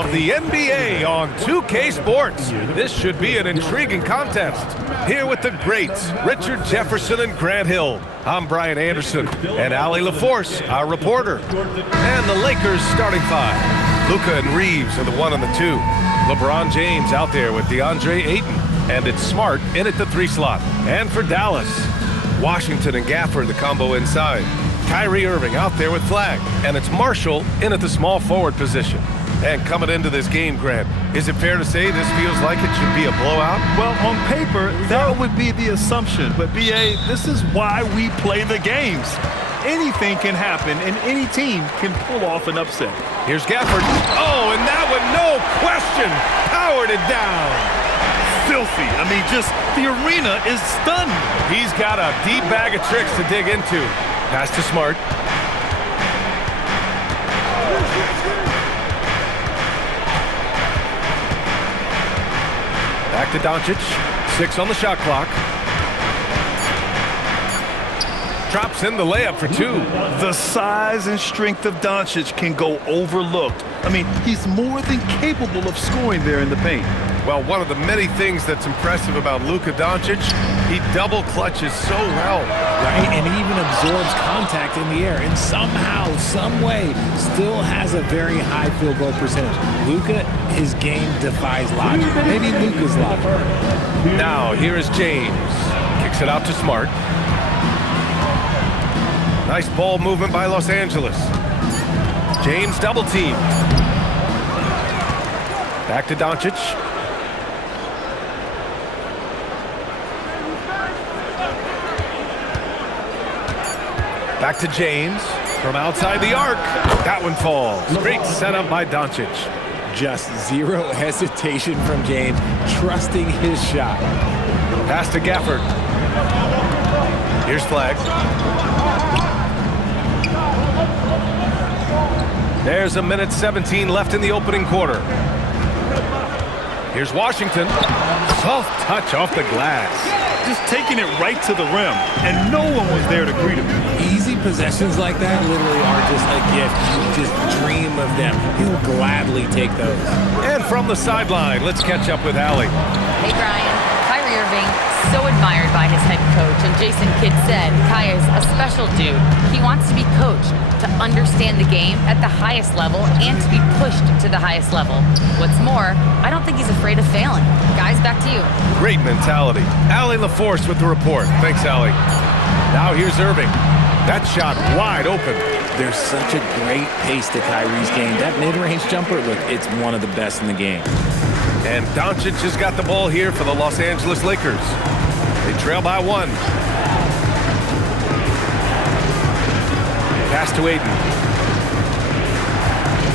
Of the NBA on 2K Sports. This should be an intriguing contest. Here with the greats, Richard Jefferson and Grant Hill. I'm Brian Anderson, and Allie LaForce, our reporter. And the Lakers starting five. Luka and Reeves are the 1 and the 2. LeBron James out there with DeAndre Ayton. And it's Smart in at the 3 slot. And for Dallas, Washington and Gafford, the combo inside. Kyrie Irving out there with Flag. And it's Marshall in at the small forward position. And coming into this game, Grant, is it fair to say this feels like it should be a blowout? Well, on paper, that would be the assumption. But, B.A., this is why we play the games. Anything can happen, and any team can pull off an upset. Here's Gafford. Oh, and that one, no question, powered it down. Filthy. I mean, just the arena is stunned. He's got a deep bag of tricks to dig into. Pass to Smart. Back to Doncic. 6 on the shot clock. Drops in the layup for 2. The size and strength of Doncic can go overlooked. I mean, he's more than capable of scoring there in the paint. Well, one of the many things that's impressive about Luka Doncic, he double clutches so well. Right, and he even absorbs contact in the air and somehow, some way, still has a very high field goal percentage. Luka, his game defies logic. Maybe Luka's logic. Now, here is James. Kicks it out to Smart. Nice ball movement by Los Angeles. James double team. Back to Doncic. Back to James from outside the arc. That one falls. Great setup by Doncic. Just zero hesitation from James, trusting his shot. Pass to Gafford. Here's Flag. There's a minute 17 left in the opening quarter. Here's Washington. Soft touch off the glass. Just taking it right to the rim, and no one was there to greet him. Easy possessions like that literally are just a gift. You just dream of them. He'll gladly take those. And from the sideline, let's catch up with Allie. Hey, Brian. Kyrie Irving, so admired by his head coach. And Jason Kidd said, Kai is a special dude. He wants to be coached, to understand the game at the highest level, and to be pushed to the highest level. What's more, I don't think he's afraid of failing. Guys, back to you. Great mentality. Allie LaForce with the report. Thanks, Allie. Now here's Irving. That shot wide open. There's such a great pace to Kyrie's game. That mid-range jumper, look, it's one of the best in the game. And Doncic has got the ball here for the Los Angeles Lakers. They trail by 1. Pass to Ayton.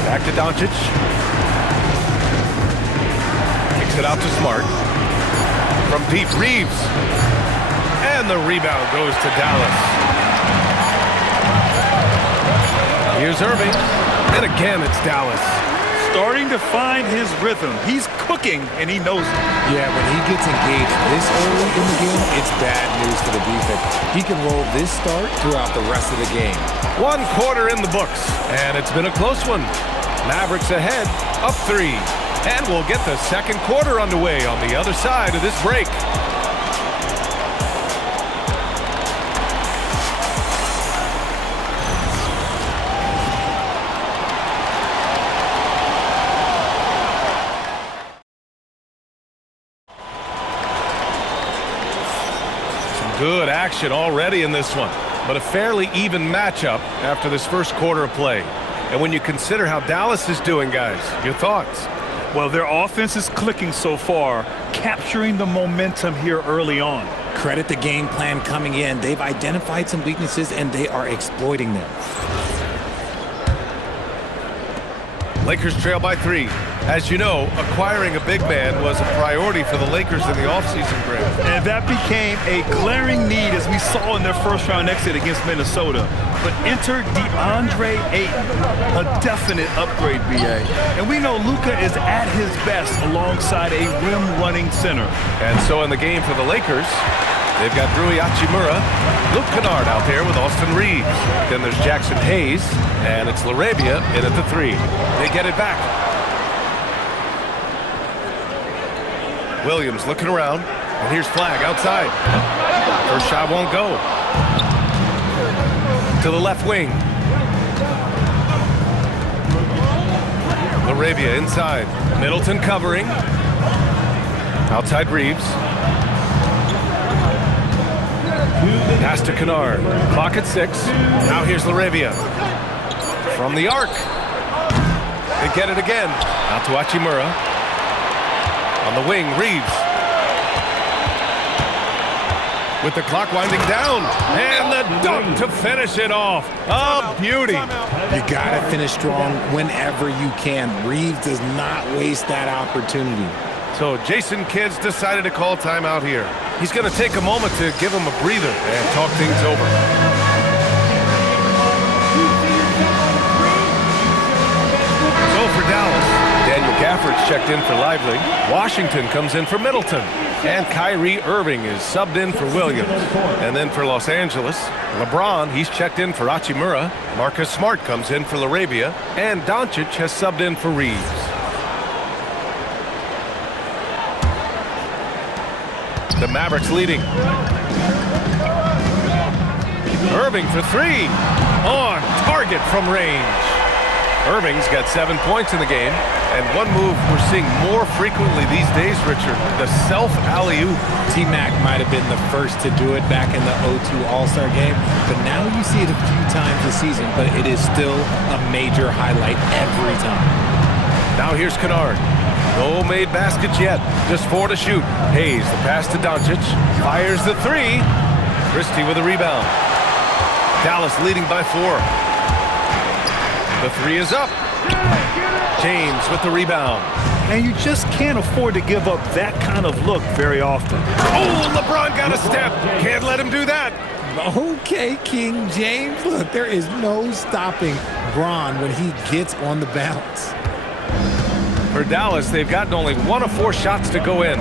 Back to Doncic. Kicks it out to Smart. From deep, Reeves. And the rebound goes to Dallas. Here's Irving. And again, it's Dallas. Starting to find his rhythm. He's cooking, and he knows it. Yeah, when he gets engaged this early in the game, it's bad news for the defense. He can roll this start throughout the rest of the game. 1 quarter in the books, and it's been a close one. Mavericks ahead, up 3. And we'll get the second quarter underway on the other side of this break. Good action already in this one, but a fairly even matchup after this first quarter of play. And when you consider how Dallas is doing, guys, your thoughts? Well, their offense is clicking so far, capturing the momentum here early on. Credit the game plan coming in. They've identified some weaknesses, and they are exploiting them. Lakers trail by 3. As you know, acquiring a big man was a priority for the Lakers in the offseason, Grant. And that became a glaring need, as we saw in their first-round exit against Minnesota. But enter DeAndre Ayton, a definite upgrade, B.A. And we know Luka is at his best alongside a rim-running center. And so in the game for the Lakers, they've got Rui Hachimura, Luke Kennard out there with Austin Reeves. Then there's Jackson Hayes, and it's LaRavia in at the 3. They get it back. Williams looking around, and here's Flag outside. First shot won't go. To the left wing. LaRavia inside. Middleton covering. Outside Reeves. Pass to Kennard. Clock at 6. Now here's LaRavia. From the arc. They get it again. Out to Hachimura. On the wing, Reeves. With the clock winding down. And the dunk to finish it off. Oh, beauty. You got to finish strong whenever you can. Reeves does not waste that opportunity. So Jason Kidd's decided to call timeout here. He's going to take a moment to give him a breather and talk things over. So for Dallas, Daniel Gafford's checked in for Lively. Washington comes in for Middleton. And Kyrie Irving is subbed in for Williams. And then for Los Angeles, LeBron, he's checked in for Hachimura. Marcus Smart comes in for LaRavia. And Doncic has subbed in for Reeves. The Mavericks leading. Irving for 3. On target from range. Irving's got 7 points in the game. And one move we're seeing more frequently these days, Richard, the self-alley-oop. T-Mac might have been the first to do it back in the 0-2 All-Star game, but now you see it a few times this season, but it is still a major highlight every time. Now here's Kennard. No made baskets yet. Just 4 to shoot. Hayes, the pass to Doncic. Fires the 3. Christie with a rebound. Dallas leading by 4. The 3 is up. James with the rebound. And you just can't afford to give up that kind of look very often. Oh, LeBron got a step. Can't let him do that. Okay, King James. Look, there is no stopping Bron when he gets on the bounce. For Dallas, they've gotten only 1 of 4 shots to go in.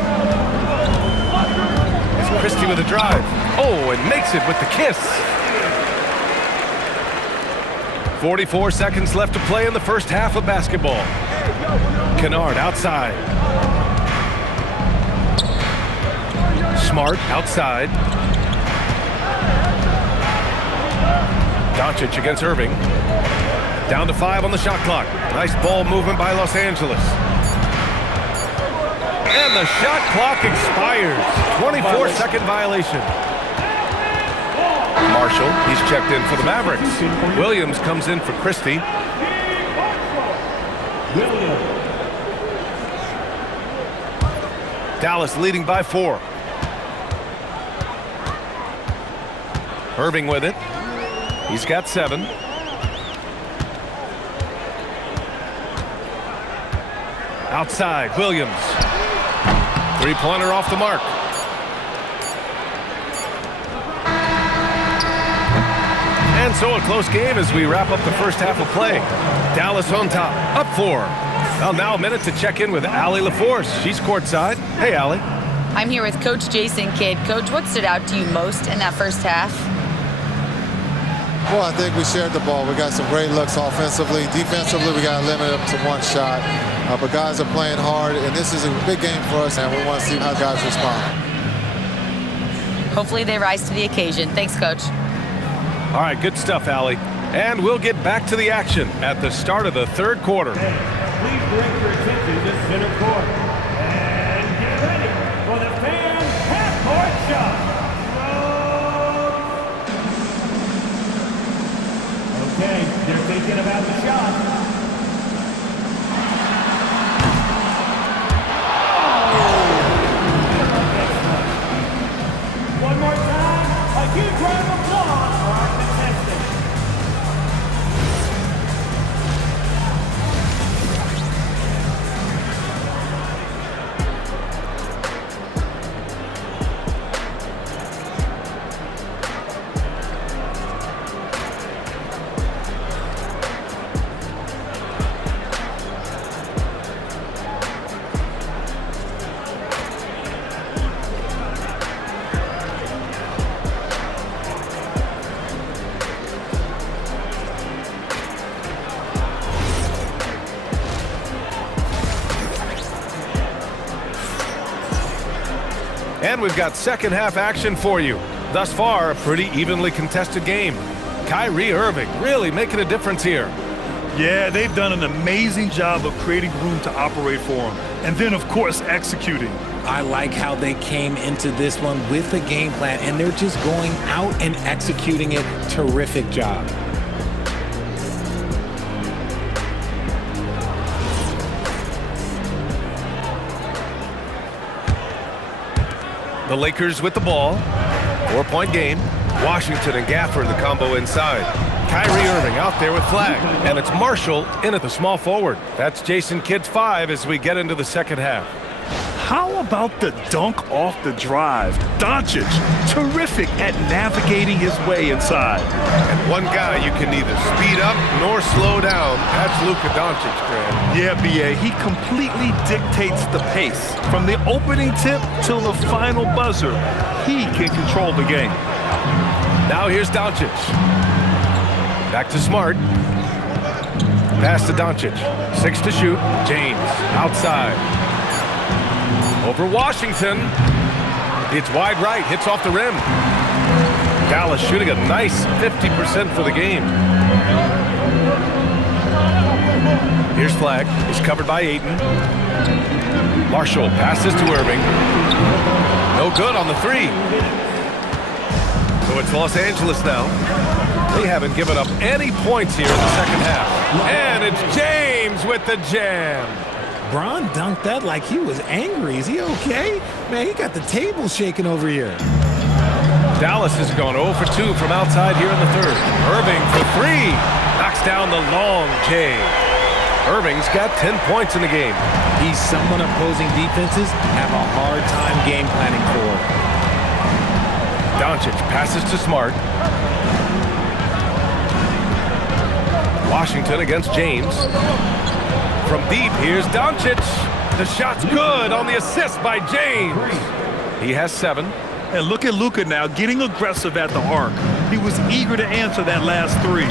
It's Christie with a drive. Oh, and makes it with the kiss. 44 seconds left to play in the first half of basketball. Kennard outside. Smart outside. Doncic against Irving. Down to 5 on the shot clock. Nice ball movement by Los Angeles. And the shot clock expires. 24-second violation. Marshall, he's checked in for the Mavericks. Williams comes in for Christie. Dallas leading by 4. Irving with it. He's got 7. Outside, Williams. 3-pointer off the mark. And so a close game as we wrap up the first half of play. Dallas on top, up 4. Well, now a minute to check in with Allie LaForce. She's courtside. Hey, Allie. I'm here with Coach Jason Kidd. Coach, what stood out to you most in that first half? Well, I think we shared the ball. We got some great looks offensively. Defensively, we got to limit up to 1 shot. But guys are playing hard, and this is a big game for us, and we want to see how guys respond. Hopefully they rise to the occasion. Thanks, Coach. All right, good stuff, Allie. And we'll get back to the action at the start of the third quarter. Please direct your attention to center court. And get ready for the fan half-court shot. Okay, they're thinking about the shot. One more time, a huge round of applause for our contestants. And we've got second half action for you. Thus far, a pretty evenly contested game. Kyrie Irving really making a difference here. Yeah, they've done an amazing job of creating room to operate for him. And then, of course, executing. I like how they came into this one with a game plan, and they're just going out and executing it. Terrific job. The Lakers with the ball. 4-point game. Washington and Gafford the combo inside. Kyrie Irving out there with Flag. And it's Marshall in at the small forward. That's Jason Kidd's 5 as we get into the second half. How about the dunk off the drive? Doncic, terrific at navigating his way inside. And one guy you can neither speed up nor slow down. That's Luka Doncic, Grant. Yeah, B.A., he completely dictates the pace. From the opening tip till the final buzzer, he can control the game. Now here's Doncic. Back to Smart. Pass to Doncic. 6 to shoot. James outside. Over Washington. It's wide right. Hits off the rim. Dallas shooting a nice 50% for the game. Here's Flag. He's covered by Ayton. Marshall passes to Irving. No good on the 3. So it's Los Angeles now. They haven't given up any points here in the second half. And it's James with the jam. Bron dunked that like he was angry. Is he okay? Man, he got the table shaking over here. Dallas has gone 0 for 2 from outside here in the third. Irving for 3. Knocks down the long J. Irving's got 10 points in the game. He's someone opposing defenses have a hard time game planning for. Doncic passes to Smart. Washington against James. From deep, here's Doncic. The shot's good on the assist by James. He has 7. And look at Luka now getting aggressive at the arc. He was eager to answer that last 3.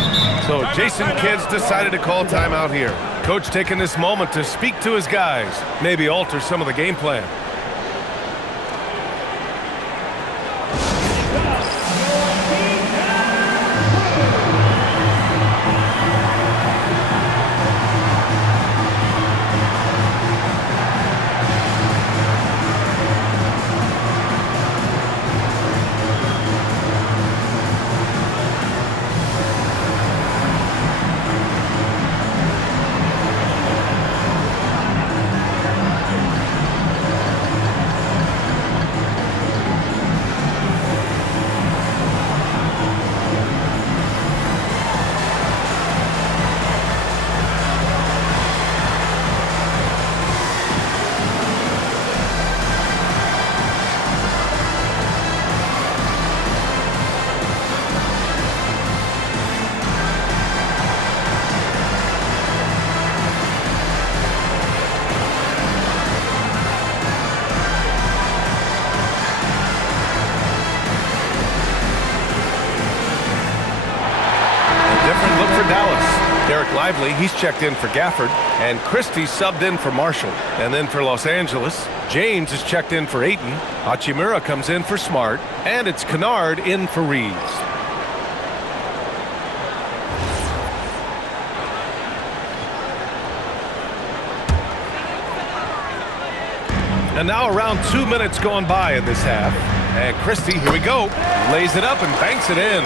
So Jason Kidd's decided to call timeout here. Coach taking this moment to speak to his guys, maybe alter some of the game plan. Lively, he's checked in for Gafford, and Christie subbed in for Marshall. And then for Los Angeles, James is checked in for Ayton, Hachimura comes in for Smart, and it's Kennard in for Reeves. And now around 2 minutes going by in this half. And Christie, here we go, lays it up and banks it in.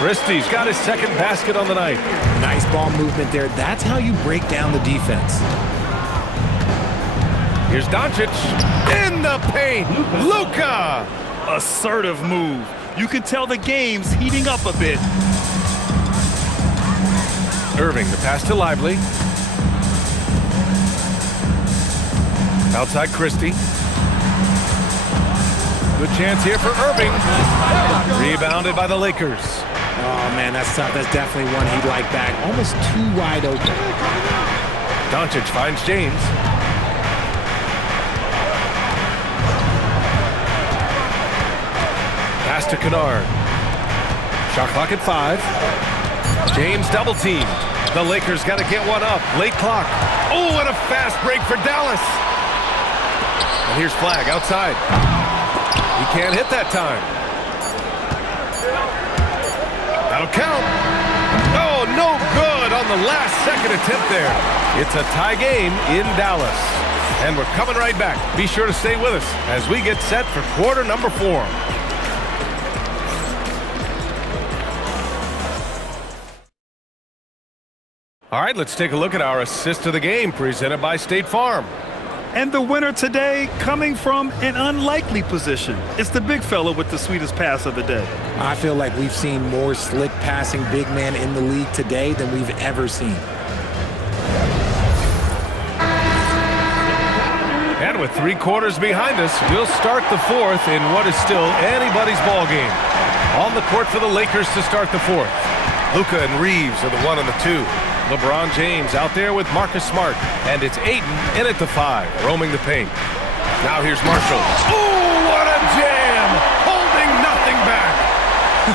Christie's got his second basket on the night. Nice ball movement there. That's how you break down the defense. Here's Doncic in the paint. Luka! Assertive move. You can tell the game's heating up a bit. Irving, the pass to Lively. Outside Christie. Good chance here for Irving. Rebounded by the Lakers. Oh, man, that's tough. That's definitely one he'd like back. Almost too wide open. Doncic finds James. Pass to Kennard. Shot clock at 5. James double teamed. The Lakers got to get one up. Late clock. Oh, and a fast break for Dallas. And here's Flag outside. He can't hit that time. That'll count. Oh, no good on the last second attempt there. It's a tie game in Dallas. And we're coming right back. Be sure to stay with us as we get set for quarter number 4. All right, let's take a look at our assist of the game presented by State Farm. And the winner today coming from an unlikely position. It's the big fella with the sweetest pass of the day. I feel like we've seen more slick passing big man in the league today than we've ever seen. And with 3 quarters behind us, we'll start the 4th in what is still anybody's ball game. On the court for the Lakers to start the 4th. Luka and Reeves are the 1 and the 2. LeBron James out there with Marcus Smart. And it's Ayton in at the 5, roaming the paint. Now here's Marshall. Oh, what a jam! Holding nothing back.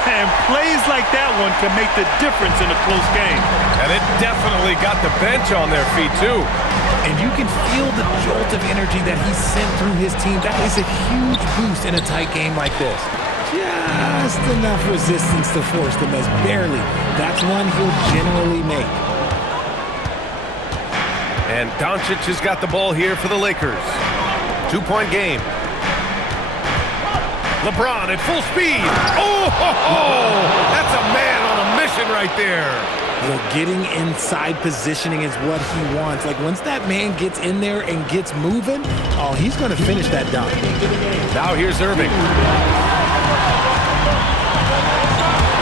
And plays like that one can make the difference in a close game. And it definitely got the bench on their feet, too. And you can feel the jolt of energy that he sent through his team. That is a huge boost in a tight game like this. Just enough resistance to force the miss. Barely. That's one he'll generally make. And Doncic has got the ball here for the Lakers. 2-point game. LeBron at full speed. Oh, ho, ho. That's a man on a mission right there. Well, getting inside positioning is what he wants. Like, once that man gets in there and gets moving, oh, he's going to finish that dunk. Now here's Irving.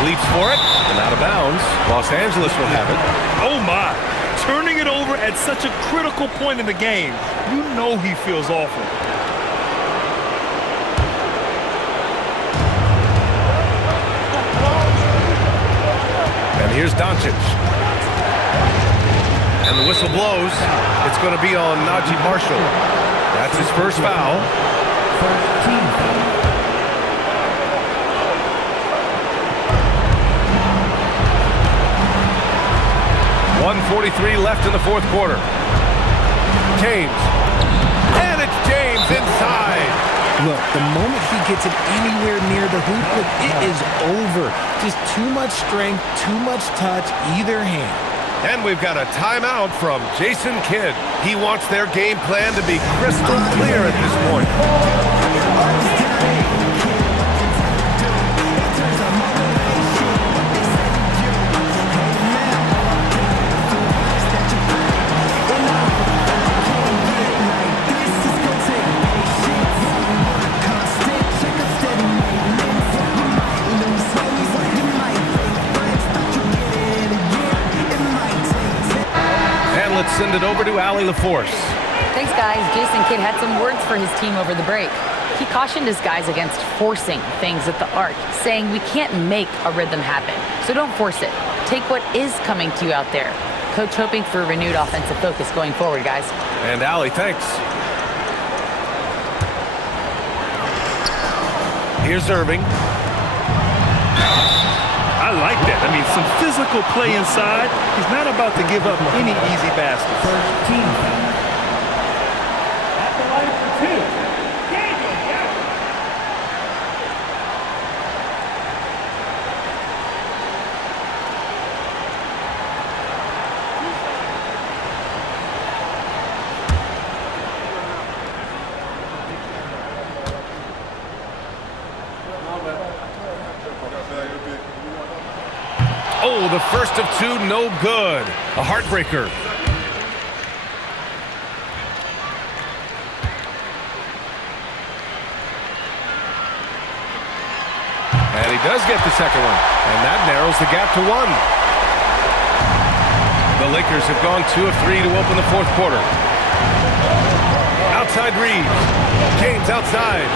Leaps for it, and out of bounds. Los Angeles will have it. Oh, my. Turning it over at such a critical point in the game. You know he feels awful. And here's Doncic. And the whistle blows. It's going to be on Najee Marshall. That's his first foul. 1:43 left in the 4th quarter. James. And it's James inside. Look, the moment he gets it anywhere near the hoop, look, it is over. Just too much strength, too much touch, either hand. And we've got a timeout from Jason Kidd. He wants their game plan to be crystal clear at this point. Let's send it over to Allie LaForce. Thanks, guys. Jason Kidd had some words for his team over the break. He cautioned his guys against forcing things at the arc, saying we can't make a rhythm happen, so don't force it. Take what is coming to you out there. Coach hoping for a renewed offensive focus going forward, guys. And Allie, thanks. Here's Irving. I like that. I mean, some physical play inside. He's not about to give up any easy baskets. 13. At the line for 2. Oh, the first of 2, no good. A heartbreaker. And he does get the second one. And that narrows the gap to 1. The Lakers have gone 2 of 3 to open the 4th quarter. Outside Reeves. James outside.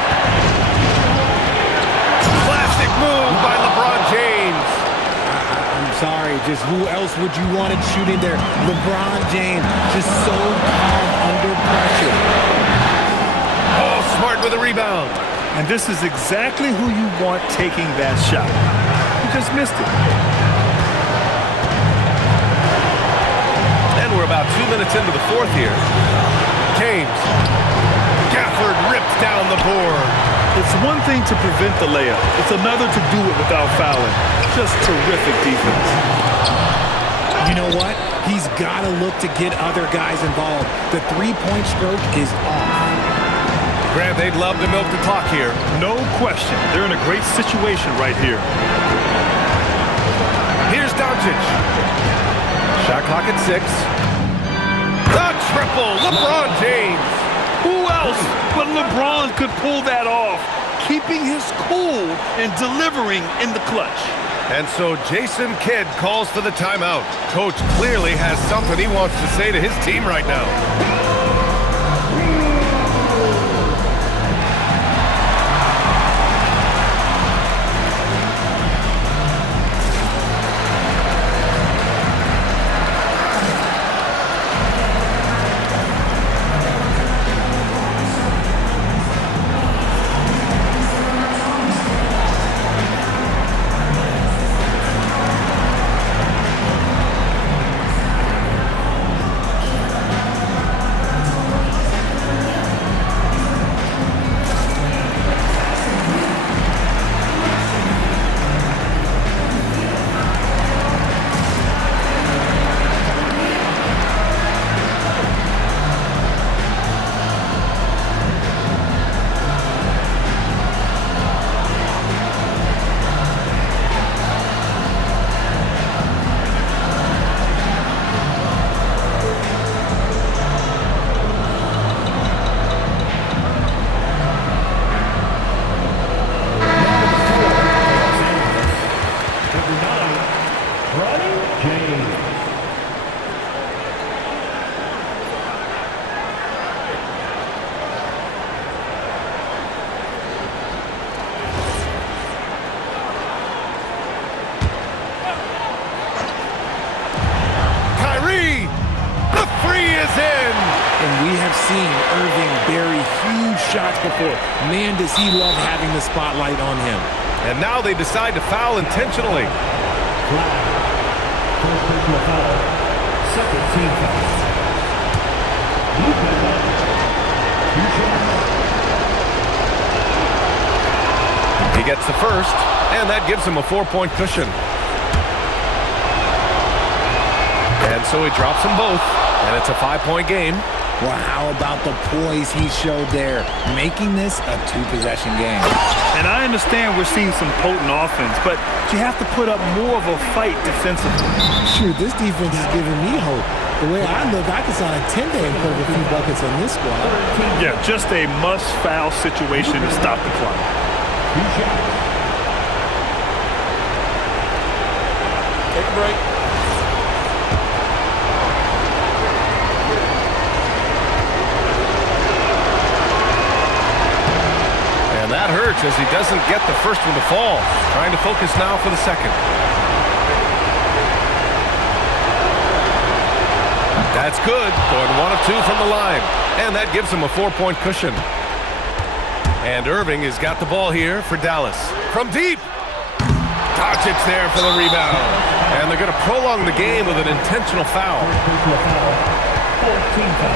Classic move by LeBron James. Sorry, just who else would you want it shooting there? LeBron James, just so calm under pressure. Oh, Smart with a rebound. And this is exactly who you want taking that shot. He just missed it. And we're about 2 minutes into the 4th here. James. Gafford ripped down the board. It's one thing to prevent the layup. It's another to do it without fouling. Just terrific defense. You know what? He's got to look to get other guys involved. The three-point stroke is off. Grant, they'd love to milk the clock here. No question. They're in a great situation right here. Here's Doncic. Shot clock at 6. The triple, LeBron James. Who else but LeBron could pull that off, keeping his cool and delivering in the clutch? And so Jason Kidd calls for the timeout. Coach clearly has something he wants to say to his team right now. Seen Irving bury huge shots before. Man, does he love having the spotlight on him. And now they decide to foul intentionally. First personal foul. Second team foul. Luka. He gets the first, and that gives him a 4-point cushion. And so he drops them both, and it's a 5-point game. Well, how about the poise he showed there, making this a 2-possession game. And I understand we're seeing some potent offense, but you have to put up more of a fight defensively. Shoot, this defense is giving me hope. The way I look, I could sign a 10-day and put up a few buckets on this squad. Yeah, just a must-foul situation to stop the clock. Take a break. And that hurts as he doesn't get the first one to fall. Trying to focus now for the second. That's good. Going 1 of 2 from the line. And that gives him a 4-point cushion. And Irving has got the ball here for Dallas. From deep. Doncic there for the rebound. And they're going to prolong the game with an intentional foul. 14 foul.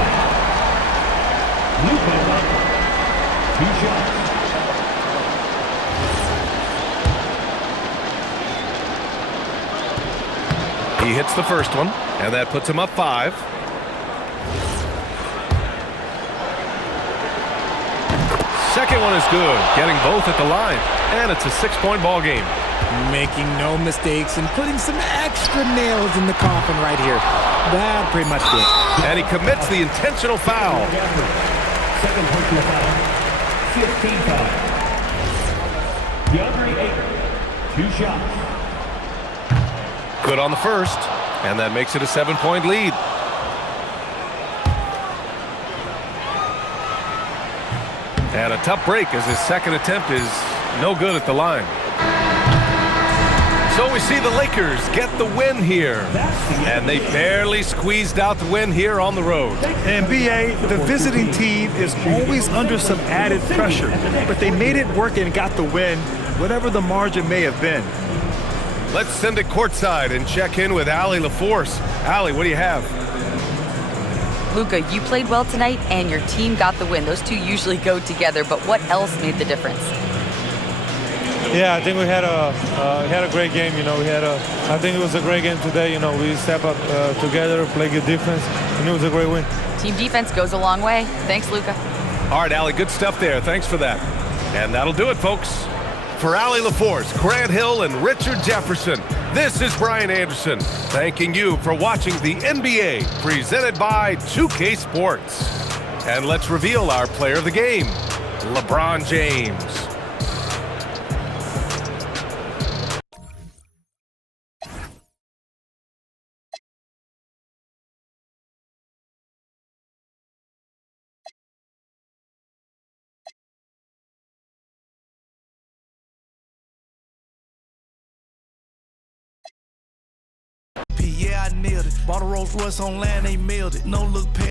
Luka. 2 shots. He hits the first one, and that puts him up 5. Second one is good, getting both at the line, and it's a 6-point ball game. Making no mistakes and putting some extra nails in the coffin right here. That pretty much did. And he commits the intentional foul. Second personal foul. 15 foul. DeAndre Ayton. 2 shots. Good on the first, and that makes it a 7-point lead. And a tough break as his second attempt is no good at the line. So we see the Lakers get the win here. And they barely squeezed out the win here on the road. And B.A., the visiting team is always under some added pressure, but they made it work and got the win, whatever the margin may have been. Let's send it courtside and check in with Allie LaForce. Allie, what do you have? Luka, you played well tonight, and your team got the win. Those two usually go together, but what else made the difference? Yeah, I think we had a great game. You know, I think it was a great game today. You know, we step up together, play good defense, and it was a great win. Team defense goes a long way. Thanks, Luka. All right, Allie, good stuff there. Thanks for that. And that'll do it, folks. For Allie LaForce, Grant Hill, and Richard Jefferson, this is Brian Anderson, thanking you for watching the NBA presented by 2K Sports. And let's reveal our player of the game, LeBron James. Yeah, I nailed it. Bought a Rolls Royce on land, they mailed it. No look past.